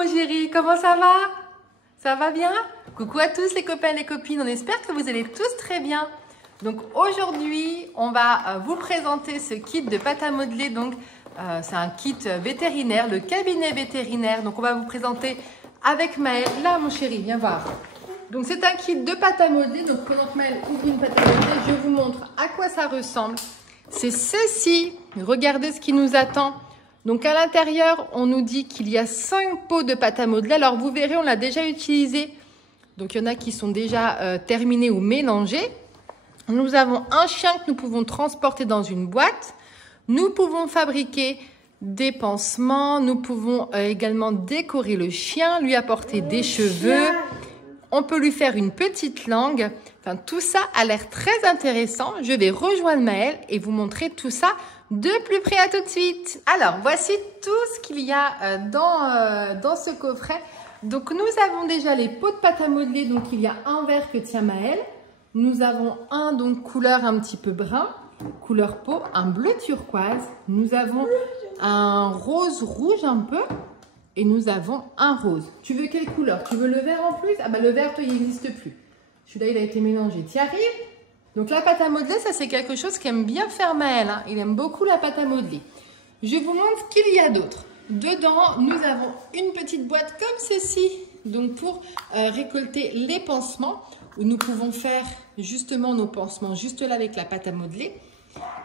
mon chéri, comment ça va? Ça va bien? Coucou à tous les copains et les copines, on espère que vous allez tous très bien. Donc aujourd'hui, on va vous présenter ce kit de pâte à modeler. Donc c'est un kit vétérinaire, le cabinet vétérinaire. Donc on va vous présenter avec Maëlle. Là mon chéri, viens voir. Donc c'est un kit de pâte à modeler. Donc pendant que Maëlle ouvre une pâte à modeler, je vous montre à quoi ça ressemble. C'est ceci, regardez ce qui nous attend. Donc à l'intérieur, on nous dit qu'il y a 5 pots de pâte à modeler. Alors vous verrez, on l'a déjà utilisé. Donc il y en a qui sont déjà terminés ou mélangés. Nous avons un chien que nous pouvons transporter dans une boîte. Nous pouvons fabriquer des pansements. Nous pouvons également décorer le chien, lui apporter des cheveux. On peut lui faire une petite langue. Enfin, tout ça a l'air très intéressant. Je vais rejoindre Maëlle et vous montrer tout ça de plus près. À tout de suite. Alors, voici tout ce qu'il y a dans ce coffret. Donc, nous avons déjà les pots de pâte à modeler. Donc, il y a un vert que tient Maëlle. Nous avons un donc couleur un petit peu brun, couleur peau, un bleu turquoise. Nous avons un rose rouge un peu. Et nous avons un rose. Tu veux quelle couleur? Tu veux le vert en plus? Ah bah le vert, toi, il n'existe plus. Celui-là, il a été mélangé. Tu y arrives? Donc la pâte à modeler, ça c'est quelque chose qu'aime bien faire Maëlle. Hein. Il aime beaucoup la pâte à modeler. Je vous montre ce qu'il y a d'autre. Dedans, nous avons une petite boîte comme ceci. Donc pour récolter les pansements, où nous pouvons faire justement nos pansements juste là avec la pâte à modeler.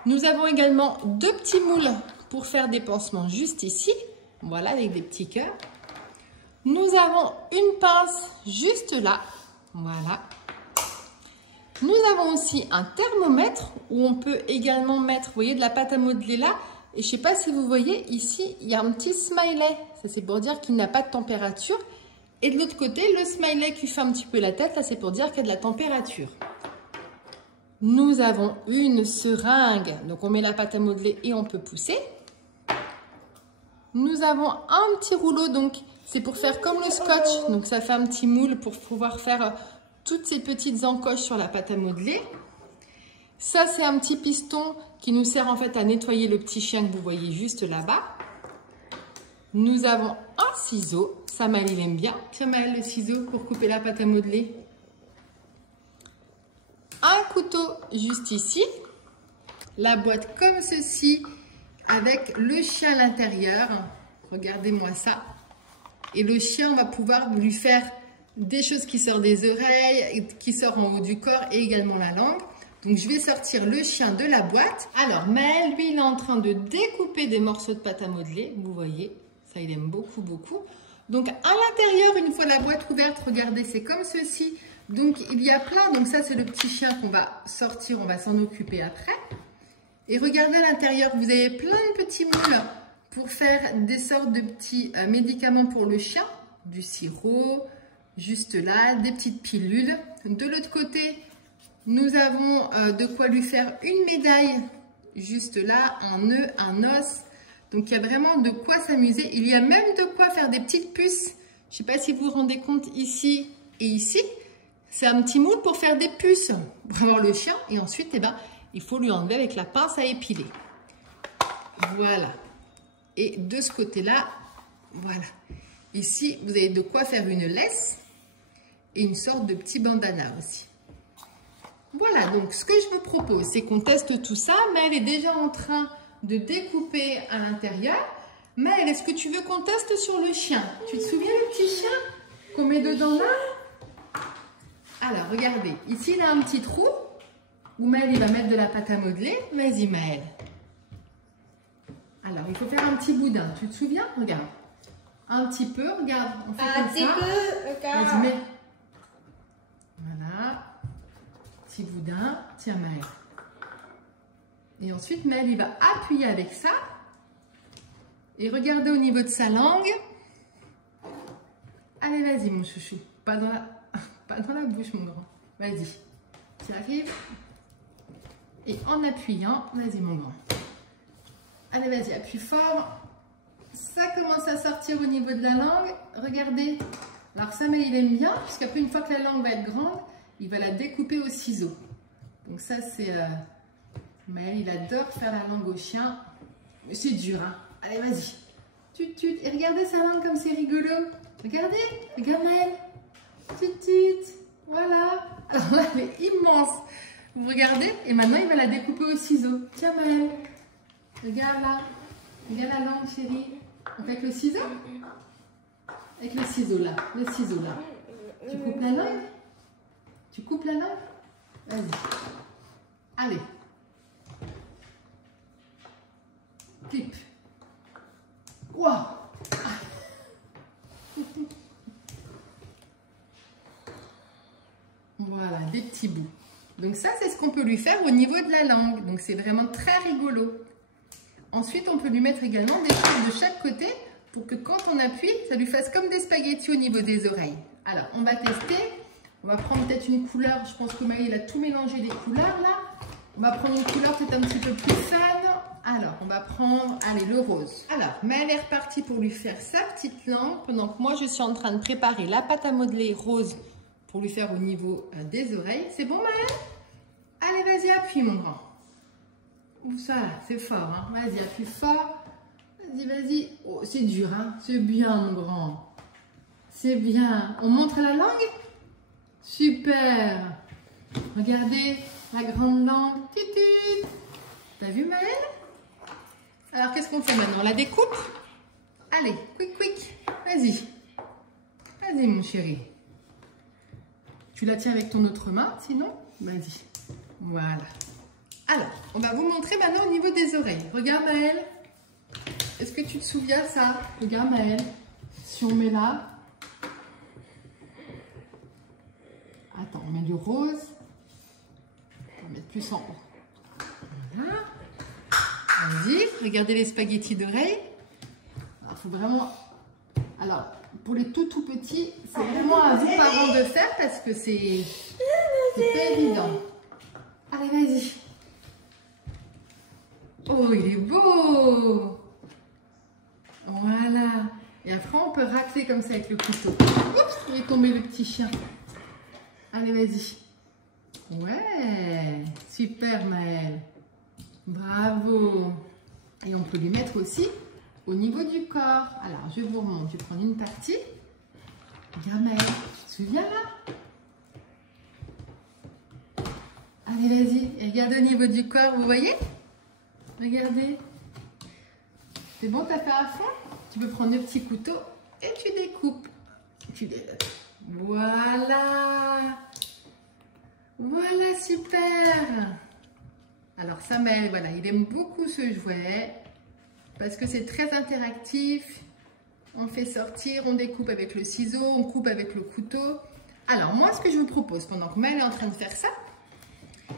Nous avons également 2 petits moules pour faire des pansements juste ici. Voilà, avec des petits cœurs. Nous avons une pince juste là. Voilà. Nous avons aussi un thermomètre où on peut également mettre, vous voyez, de la pâte à modeler là. Et je ne sais pas si vous voyez, ici, il y a un petit smiley. Ça, c'est pour dire qu'il n'a pas de température. Et de l'autre côté, le smiley qui fait un petit peu la tête, là, c'est pour dire qu'il y a de la température. Nous avons une seringue. Donc, on met la pâte à modeler et on peut pousser. Nous avons un petit rouleau, donc c'est pour faire comme le scotch. Donc ça fait un petit moule pour pouvoir faire toutes ces petites encoches sur la pâte à modeler. Ça, c'est un petit piston qui nous sert en fait à nettoyer le petit chien que vous voyez juste là-bas. Nous avons un ciseau. Ça, Maëlle, il aime bien. Tiens, Maëlle, le ciseau pour couper la pâte à modeler. Un couteau juste ici. La boîte comme ceci. Avec le chien à l'intérieur, regardez-moi ça. Et le chien, on va pouvoir lui faire des choses qui sortent des oreilles, qui sortent en haut du corps et également la langue. Donc, je vais sortir le chien de la boîte. Alors, Maëlle, lui, il est en train de découper des morceaux de pâte à modeler. Vous voyez, ça, il aime beaucoup, beaucoup. Donc, à l'intérieur, une fois la boîte ouverte, regardez, c'est comme ceci. Donc, il y a plein. Donc, ça, c'est le petit chien qu'on va sortir. On va s'en occuper après. Et regardez à l'intérieur, vous avez plein de petits moules pour faire des sortes de petits médicaments pour le chien. Du sirop, juste là, des petites pilules. De l'autre côté, nous avons de quoi lui faire une médaille, juste là, un nœud, un os. Donc, il y a vraiment de quoi s'amuser. Il y a même de quoi faire des petites puces. Je ne sais pas si vous vous rendez compte ici et ici. C'est un petit moule pour faire des puces pour avoir le chien. Et ensuite, eh ben, il faut lui enlever avec la pince à épiler. Voilà. Et de ce côté-là, voilà. Ici, vous avez de quoi faire une laisse et une sorte de petit bandana aussi. Voilà, donc ce que je vous propose, c'est qu'on teste tout ça. Maëlle est déjà en train de découper à l'intérieur. Maëlle, est-ce que tu veux qu'on teste sur le chien? Tu te souviens le petit chien qu'on met dedans là? Alors, regardez. Ici, il a un petit trou. Où Maëlle, il va mettre de la pâte à modeler. Vas-y, Maëlle. Alors, il faut faire un petit boudin. Tu te souviens? Regarde. Un petit peu, regarde. On fait comme ça. Un petit peu, regarde. Vas-y, mets. Voilà. Petit boudin. Tiens, Maëlle. Et ensuite, Maëlle, il va appuyer avec ça. Et regardez au niveau de sa langue. Allez, vas-y, mon chouchou. Pas dans la bouche, mon grand. Vas-y. Tu arrives? Et en appuyant, vas-y mon grand. Allez, vas-y, appuie fort. Ça commence à sortir au niveau de la langue. Regardez. Alors ça, mais il aime bien, puisqu'après, une fois que la langue va être grande, il va la découper au ciseau. Donc ça, c'est... Maëlle, il adore faire la langue au chien. Mais c'est dur, hein. Allez, vas-y. Et regardez sa langue comme c'est rigolo. Regardez, regarde Maëlle. Tut. Voilà. Alors là, elle est immense. Vous regardez? Et maintenant, il va la découper au ciseau. Tiens Maëlle. Regarde là. Regarde la langue, chérie. On fait avec le ciseau? Avec le ciseau là. Le ciseau là. Tu coupes la langue? Tu coupes la langue? Vas-y. Allez. Clip. Waouh! Voilà, des petits bouts. Donc ça, c'est ce qu'on peut lui faire au niveau de la langue. Donc c'est vraiment très rigolo. Ensuite, on peut lui mettre également des choses de chaque côté pour que quand on appuie, ça lui fasse comme des spaghettis au niveau des oreilles. Alors, on va tester. On va prendre peut-être une couleur. Je pense que Maëlle a tout mélangé les couleurs là. On va prendre une couleur peut-être un petit peu plus fun. Alors, on va prendre, allez, le rose. Alors, Maëlle est repartie pour lui faire sa petite langue. Pendant que moi, je suis en train de préparer la pâte à modeler rose pour lui faire au niveau des oreilles. C'est bon, Maëlle? Allez, vas-y, appuie, mon grand. Ça, c'est fort, hein. Vas-y, appuie fort. Vas-y. Oh, c'est dur, hein. C'est bien, mon grand. C'est bien. On montre la langue? Super. Regardez, la grande langue. Tut. T'as vu, Maëlle? Alors, qu'est-ce qu'on fait maintenant? On la découpe? Allez, quick. Vas-y. Vas-y, mon chéri. Tu la tiens avec ton autre main, sinon? Vas-y. Voilà. Alors, on va vous montrer maintenant au niveau des oreilles. Regarde, Maëlle. Est-ce que tu te souviens ça? Regarde, Maëlle. Si on met là. Attends, on met du rose. On va mettre plus en haut. Voilà. Vas-y, regardez les spaghettis d'oreilles. Alors, faut vraiment... Alors, pour les tout petits, c'est vraiment à vous, parents, de faire parce que c'est pas évident. Allez, vas-y. Oh, il est beau. Voilà. Et après, on peut racler comme ça avec le couteau. Oups, il est tombé le petit chien. Allez, vas-y. Ouais, super, Maëlle. Bravo. Et on peut lui mettre aussi au niveau du corps. Alors, je vous remonte. Je vais prendre une partie. Regarde, Maëlle. Tu te souviens là? Allez, vas-y. Et regarde au niveau du corps, vous voyez? Regardez. C'est bon, t'as fait à fond? Tu peux prendre le petit couteau et tu découpes. Voilà. Voilà, super. Alors, Samuel, voilà, il aime beaucoup ce jouet parce que c'est très interactif. On fait sortir, on découpe avec le ciseau, on coupe avec le couteau. Alors, moi, ce que je vous propose, pendant que Maëlle est en train de faire ça,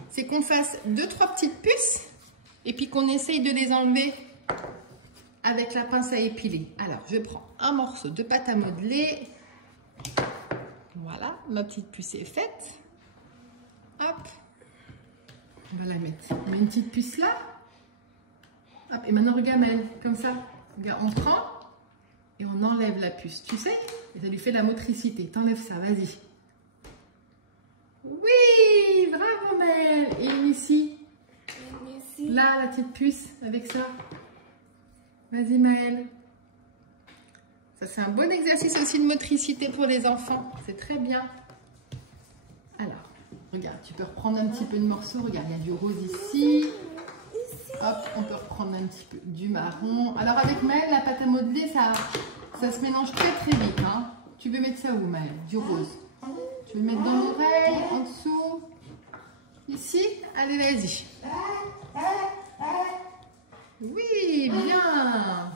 c'est qu'on fasse 2-3 petites puces et puis qu'on essaye de les enlever avec la pince à épiler. Alors, je prends un morceau de pâte à modeler. Voilà, ma petite puce est faite. Hop, on va la mettre. On met une petite puce là. Hop, et maintenant, regarde, Maëlle, comme ça. Regarde, on prend et on enlève la puce. Tu sais, et ça lui fait de la motricité. T'enlèves ça, vas-y. Oui, bravo, Maëlle. Et une ici. Là, la petite puce avec ça. Vas-y, Maëlle. Ça, c'est un bon exercice aussi de motricité pour les enfants. C'est très bien. Alors, regarde, tu peux reprendre un petit peu de morceau. Regarde, il y a du rose ici. Hop, on peut reprendre un petit peu du marron. Alors, avec Maëlle, la pâte à modeler, ça se mélange très vite. Hein. Tu veux mettre ça où, Maëlle? Du rose. Tu veux mettre dans l'oreille, en dessous. Ici? Allez, vas-y. Oui, bien.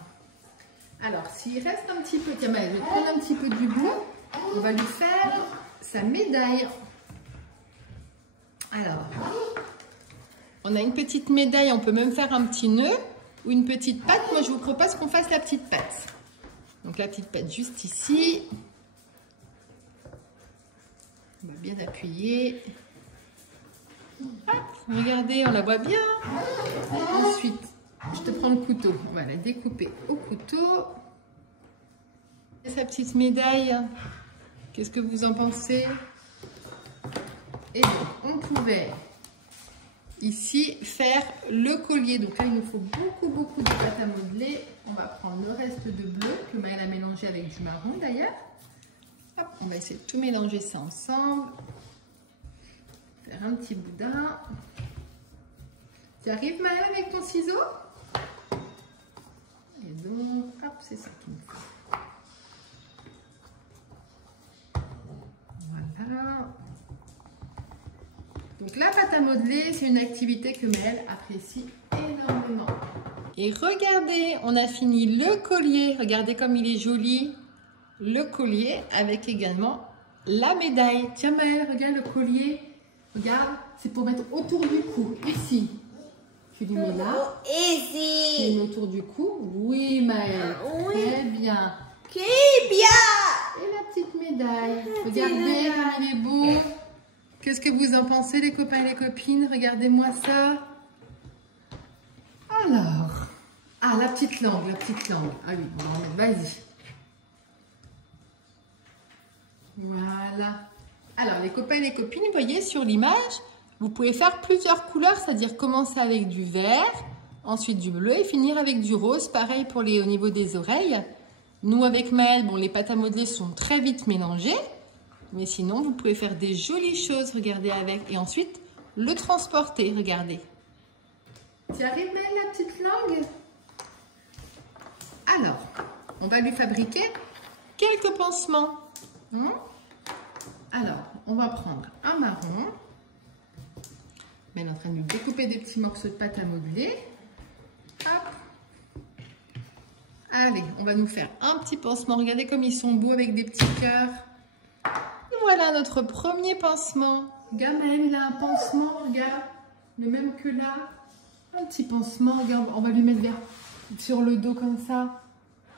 Alors, s'il reste un petit peu, tiens, Maëlle, je vais prendre un petit peu du bout. On va lui faire sa médaille. Alors, on a une petite médaille, on peut même faire un petit nœud ou une petite patte. Moi, je vous propose qu'on fasse la petite patte. Donc, la petite patte juste ici. On va bien appuyer. Hop, regardez, on la voit bien. Ensuite, je te prends le couteau. On va la découper au couteau. Et sa petite médaille, qu'est-ce que vous en pensez? Et donc, on pouvait ici faire le collier. Donc là, il nous faut beaucoup de pâte à modeler. On va prendre le reste de bleu que Maëlle a mélangé avec du marron d'ailleurs. Hop, on va essayer de tout mélanger ça ensemble. Faire un petit boudin. Tu arrives Maëlle avec ton ciseau? Et donc, hop, c'est ça qu'il nous faut. Voilà. Donc la pâte à modeler, c'est une activité que Maëlle apprécie énormément. Et regardez, on a fini le collier. Regardez comme il est joli. Le collier avec également la médaille. Tiens Maëlle, regarde le collier. Regarde, c'est pour mettre autour du cou. Ici. Tu lui mets là. Ici. Tu mets autour du cou. Oui Maëlle. Oui. Très bien. Très bien. Et la petite médaille. Regardez comme il est beau. Qu'est-ce que vous en pensez les copains et les copines? Regardez-moi ça. Alors. Ah, la petite langue, la petite langue. Ah oui, vas-y. Voilà. Alors, les copains et les copines, vous voyez sur l'image, vous pouvez faire plusieurs couleurs, c'est-à-dire commencer avec du vert, ensuite du bleu et finir avec du rose. Pareil pour au niveau des oreilles. Nous, avec Maëlle, bon, les pâtes à modeler sont très vite mélangées. Mais sinon, vous pouvez faire des jolies choses, regardez avec. Et ensuite, le transporter, regardez. Tu arrives, Maëlle, la petite langue? Alors, on va lui fabriquer quelques pansements. Alors, on va prendre un marron. Elle est en train de lui découper des petits morceaux de pâte à modeler. Hop. Allez, on va nous faire un petit pansement. Regardez comme ils sont beaux avec des petits cœurs. Et voilà notre premier pansement. Regarde, Maëlle, il a un pansement, regarde. Le même que là. Un petit pansement, regarde, on va lui mettre sur le dos comme ça.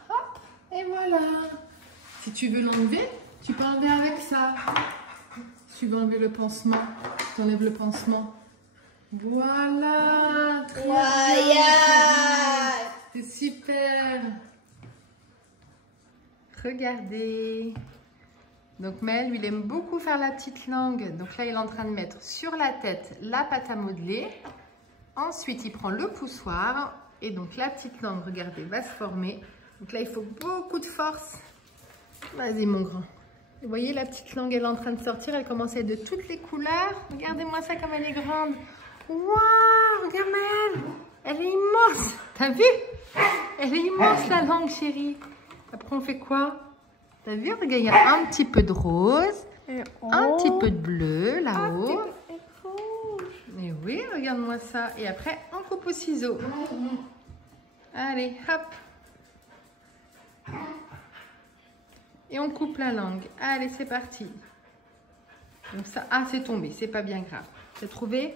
Hop, et voilà. Si tu veux l'enlever, tu peux enlever avec ça. Si tu veux enlever le pansement, tu enlèves le pansement. Voilà, très bien. C'est super. Regardez. Donc Maëlle, lui, il aime beaucoup faire la petite langue. Donc là, il est en train de mettre sur la tête la pâte à modeler. Ensuite, il prend le poussoir. Et donc la petite langue, regardez, va se former. Donc là, il faut beaucoup de force. Vas-y, mon grand. Vous voyez, la petite langue, elle est en train de sortir. Elle commence à être de toutes les couleurs. Regardez-moi ça comme elle est grande. Waouh, regarde Maëlle. Elle est immense. T'as vu? Elle est immense, la langue, chérie. Après, on fait quoi? T'as vu? Regarde, il y a un petit peu de rose. Un petit peu de bleu, là-haut. Et oui, regarde-moi ça. Et après, on coupe au ciseau. Allez, hop. Et on coupe la langue. Allez, c'est parti. Donc ça, ah, c'est tombé. C'est pas bien grave. T'as trouvé?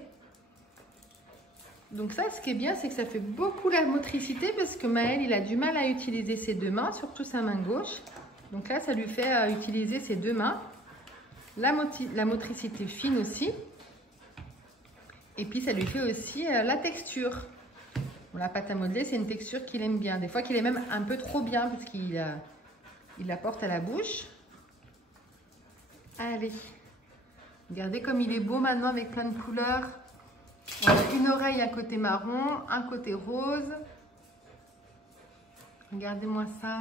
Donc ça, ce qui est bien, c'est que ça fait beaucoup la motricité parce que Maëlle, il a du mal à utiliser ses deux mains, surtout sa main gauche. Donc là, ça lui fait utiliser ses deux mains. La motricité fine aussi. Et puis, ça lui fait aussi la texture. Bon, la pâte à modeler, c'est une texture qu'il aime bien. Des fois, qu'il est même un peu trop bien parce qu'il la porte à la bouche. Allez. Regardez comme il est beau maintenant avec plein de couleurs. On a une oreille à côté marron, un côté rose. Regardez-moi ça.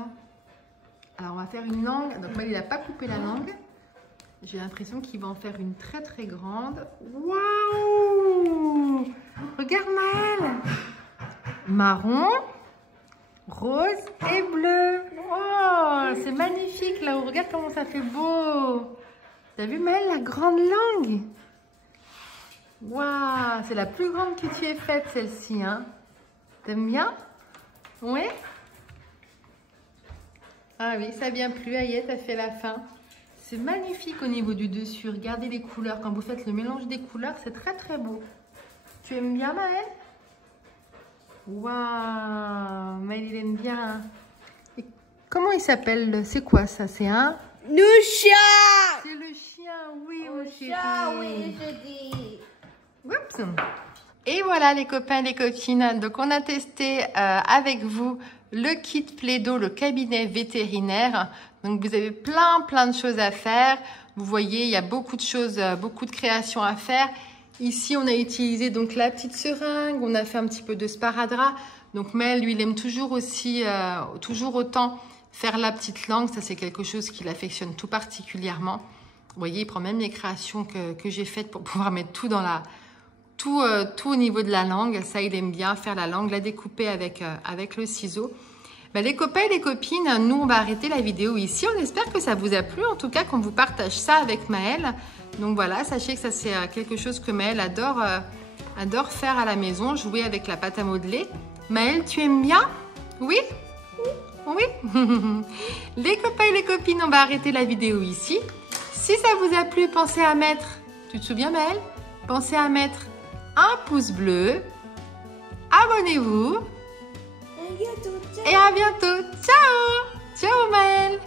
Alors, on va faire une langue. Donc, Maëlle, il n'a pas coupé la langue. J'ai l'impression qu'il va en faire une très, très grande. Waouh! Regarde, Maëlle. Marron, rose et bleu. Oh, c'est magnifique, là. Regarde comment ça fait beau. T'as vu, Maëlle, la grande langue? Waouh! C'est la plus grande que tu aies faite, celle-ci, hein? T'aimes bien? Oui? Ah oui, ça vient plus. Aïe, t'as fait la fin. C'est magnifique au niveau du dessus. Regardez les couleurs. Quand vous faites le mélange des couleurs, c'est très très beau. Tu aimes bien, Maëlle? Waouh! Maëlle, il aime bien. Et comment il s'appelle? C'est quoi ça? C'est un... Le chat! C'est le chien, oui, Le chérie. chat, oui, je dis. Oups. Et voilà les copains et les copines, donc on a testé avec vous le kit Plaido, le cabinet vétérinaire. Donc vous avez plein de choses à faire. Vous voyez, il y a beaucoup de choses, beaucoup de créations à faire. Ici, on a utilisé donc la petite seringue, on a fait un petit peu de sparadrap. Donc Maël, lui, il aime toujours aussi, toujours autant faire la petite langue. Ça, c'est quelque chose qu'il affectionne tout particulièrement. Vous voyez, il prend même les créations que j'ai faites pour pouvoir mettre tout dans tout au niveau de la langue. Ça, il aime bien faire la langue, la découper avec le ciseau. Ben, les copains et les copines, nous, on va arrêter la vidéo ici. On espère que ça vous a plu, en tout cas, qu'on vous partage ça avec Maël. Donc voilà, sachez que ça, c'est quelque chose que Maël adore faire à la maison, jouer avec la pâte à modeler. Maël, tu aimes bien? Oui? Oui. Les copains et les copines, on va arrêter la vidéo ici. Si ça vous a plu, pensez à mettre, tu te souviens Maël? Pensez à mettre un pouce bleu. Abonnez-vous. Et à bientôt. Ciao. Ciao Maël.